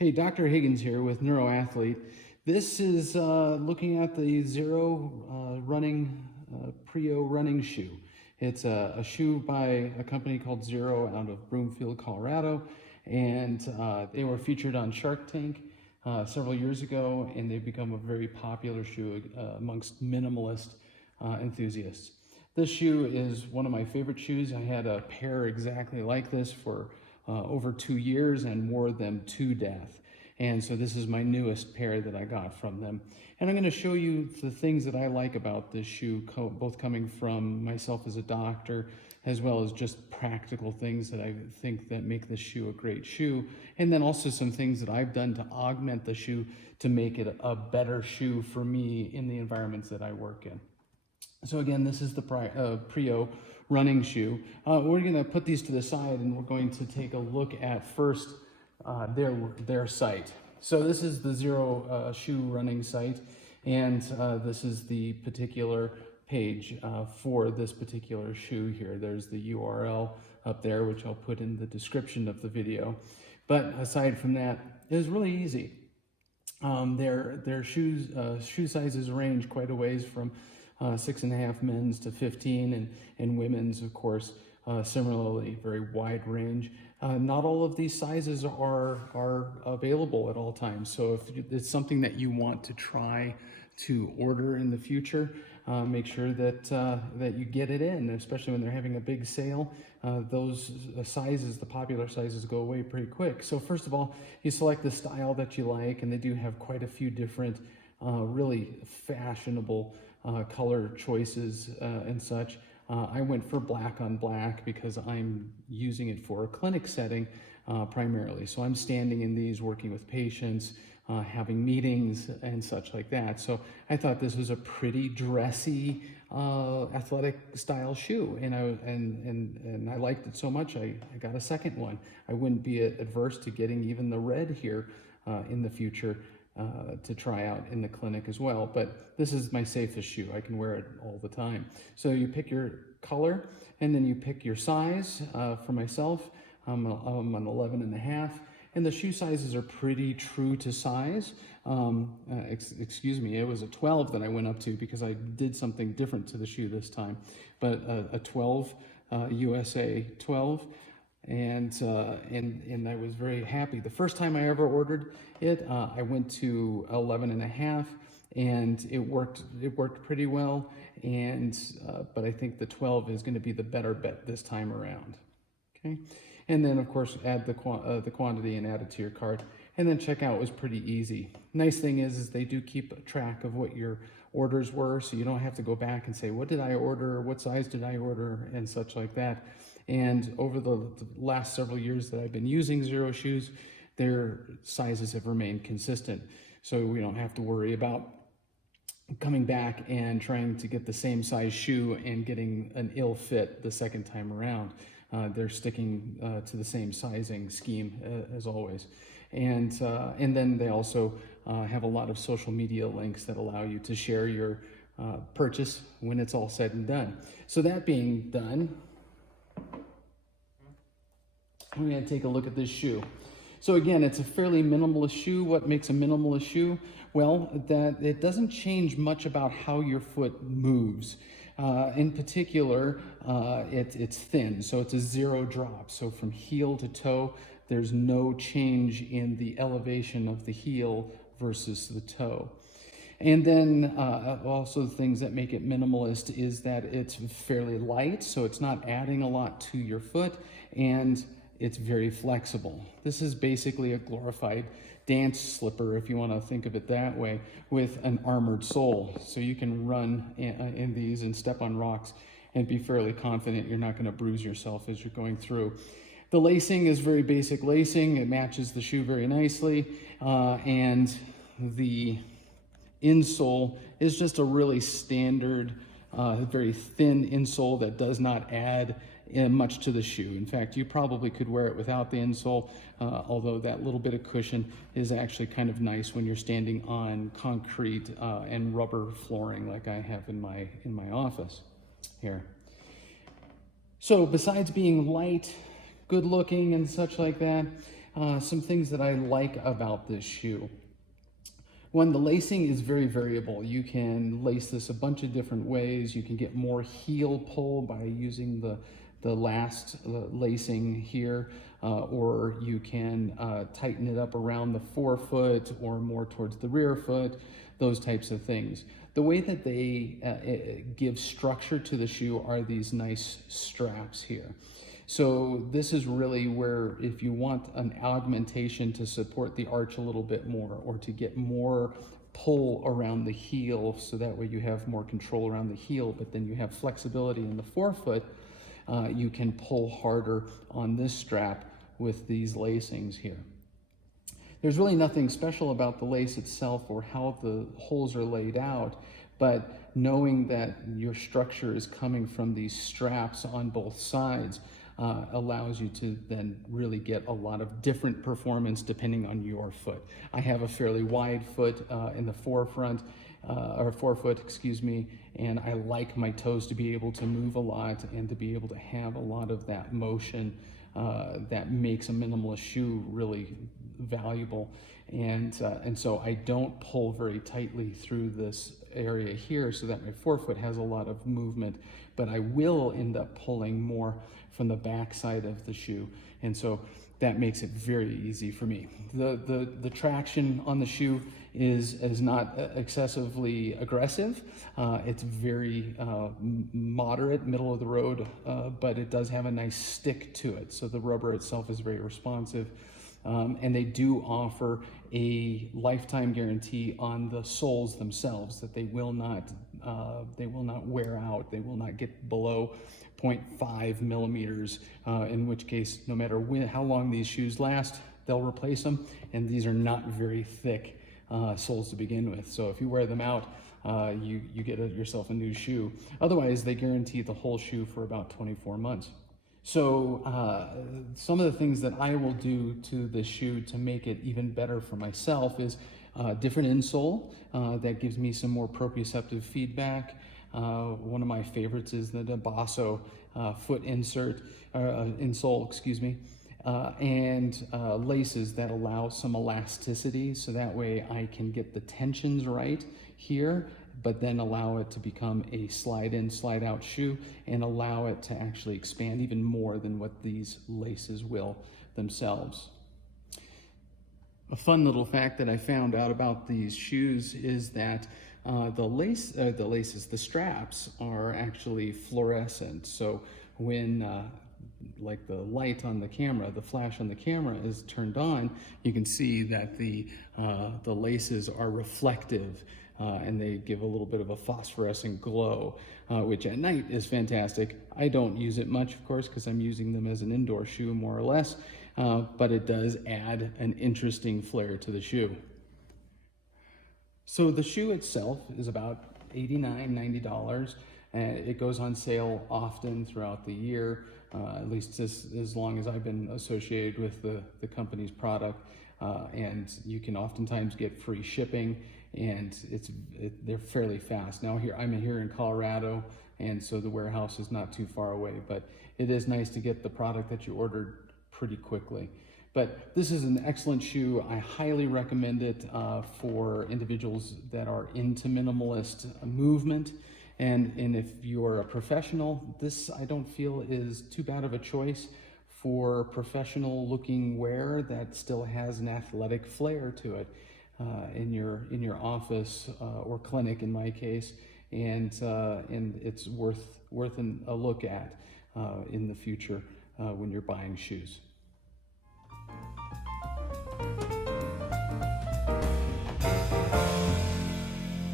Hey, Dr. Higgins here with Neuroathlete. This is looking at the Xero Prio running shoe. It's a shoe by a company called Xero out of Broomfield, Colorado, and they were featured on Shark Tank several years ago, and they've become a very popular shoe amongst minimalist enthusiasts. This shoe is one of my favorite shoes. I had a pair exactly like this for over 2 years and wore them to death. And so this is my newest pair that I got from them. And I'm going to show you the things that I like about this shoe, both coming from myself as a doctor, as well as just practical things that I think that make this shoe a great shoe. And then also some things that I've done to augment the shoe to make it a better shoe for me in the environments that I work in. So again, this is the Prio running shoe. We're going to put these to the side and we're going to take a look at first their site. So this is the Xero shoe running site, and this is the particular page for this particular shoe here. There's the URL up there, which I'll put in the description of the video. But aside from that, it's really easy. Their shoe sizes range quite a ways from 6.5 men's to 15, and women's, of course, similarly, very wide range. Not all of these sizes are available at all times. So if it's something that you want to try to order in the future, make sure that you get it in, especially when they're having a big sale. Those sizes, the popular sizes, go away pretty quick. So first of all, you select the style that you like, and they do have quite a few different really fashionable color choices and such. I went for black on black because I'm using it for a clinic setting primarily. So I'm standing in these, working with patients, having meetings and such like that. So I thought this was a pretty dressy, athletic style shoe, and I liked it so much I got a second one. I wouldn't be adverse to getting even the red here in the future. To try out in the clinic as well, but this is my safest shoe. I can wear it all the time. So you pick your color, and then you pick your size. For myself, I'm an 11.5, and the shoe sizes are pretty true to size. Excuse me, it was a 12 that I went up to because I did something different to the shoe this time, but a 12, USA 12. And I was very happy. The first time I ever ordered it, I went to 11.5, and it worked pretty well. But I think the 12 is going to be the better bet this time around. Okay, and then of course add the quantity and add it to your cart, and then checkout was pretty easy. Nice thing is they do keep track of what your orders were, so you don't have to go back and say, what did I order, what size did I order, and such like that. And over the last several years that I've been using Xero shoes, their sizes have remained consistent. So we don't have to worry about coming back and trying to get the same size shoe and getting an ill fit the second time around. They're sticking to the same sizing scheme as always. And then they also have a lot of social media links that allow you to share your purchase when it's all said and done. So that being done, we're going to take a look at this shoe. So again, it's a fairly minimalist shoe. What makes a minimalist shoe? Well, that it doesn't change much about how your foot moves. In particular, it's thin, so it's a zero drop. So from heel to toe, there's no change in the elevation of the heel versus the toe. And then also the things that make it minimalist is that it's fairly light, so it's not adding a lot to your foot, and it's very flexible. This is basically a glorified dance slipper, if you want to think of it that way, with an armored sole. So you can run in these and step on rocks and be fairly confident you're not going to bruise yourself as you're going through. The lacing is very basic lacing. It matches the shoe very nicely, and the insole is just a really standard, very thin insole that does not add much to the shoe. In fact, you probably could wear it without the insole, although that little bit of cushion is actually kind of nice when you're standing on concrete and rubber flooring like I have in my office here. So besides being light, good looking and such like that, some things that I like about this shoe. One, the lacing is very variable. You can lace this a bunch of different ways. You can get more heel pull by using the last lacing here, or you can tighten it up around the forefoot or more towards the rear foot, those types of things. The way that they give structure to the shoe are these nice straps here. So this is really where, if you want an augmentation to support the arch a little bit more, or to get more pull around the heel, so that way you have more control around the heel, but then you have flexibility in the forefoot, you can pull harder on this strap with these lacings here. There's really nothing special about the lace itself or how the holes are laid out, but knowing that your structure is coming from these straps on both sides allows you to then really get a lot of different performance depending on your foot. I have a fairly wide foot in the forefoot, and I like my toes to be able to move a lot and to be able to have a lot of that motion that makes a minimalist shoe really valuable. And so I don't pull very tightly through this area here so that my forefoot has a lot of movement, but I will end up pulling more from the back side of the shoe. And so that makes it very easy for me. The traction on the shoe is not excessively aggressive. It's very moderate, middle of the road, but it does have a nice stick to it. So the rubber itself is very responsive. And they do offer a lifetime guarantee on the soles themselves, that they will not wear out. They will not get below 0.5 millimeters, in which case, no matter how long these shoes last, they'll replace them. And these are not very thick soles to begin with. So if you wear them out, you get yourself a new shoe. Otherwise, they guarantee the whole shoe for about 24 months. So some of the things that I will do to the shoe to make it even better for myself is different insole that gives me some more proprioceptive feedback. One of my favorites is the Basso foot insole, and laces that allow some elasticity, so that way I can get the tensions right here, but then allow it to become a slide in, slide out shoe, and allow it to actually expand even more than what these laces will themselves. A fun little fact that I found out about these shoes is that the straps are actually fluorescent. So when like the light on the camera, the flash on the camera is turned on, you can see that the laces are reflective, and they give a little bit of a phosphorescent glow, which at night is fantastic. I don't use it much, of course, because I'm using them as an indoor shoe more or less, but it does add an interesting flair to the shoe. So the shoe itself is about $89, $90, and it goes on sale often throughout the year, at least as long as I've been associated with the company's product, and you can oftentimes get free shipping, and they're fairly fast. Now I'm here in Colorado, and so the warehouse is not too far away, but it is nice to get the product that you ordered pretty quickly. But this is an excellent shoe. I highly recommend it for individuals that are into minimalist movement. And if you're a professional, this I don't feel is too bad of a choice for professional looking wear that still has an athletic flair to it in your office or clinic in my case. And it's worth a look at in the future when you're buying shoes.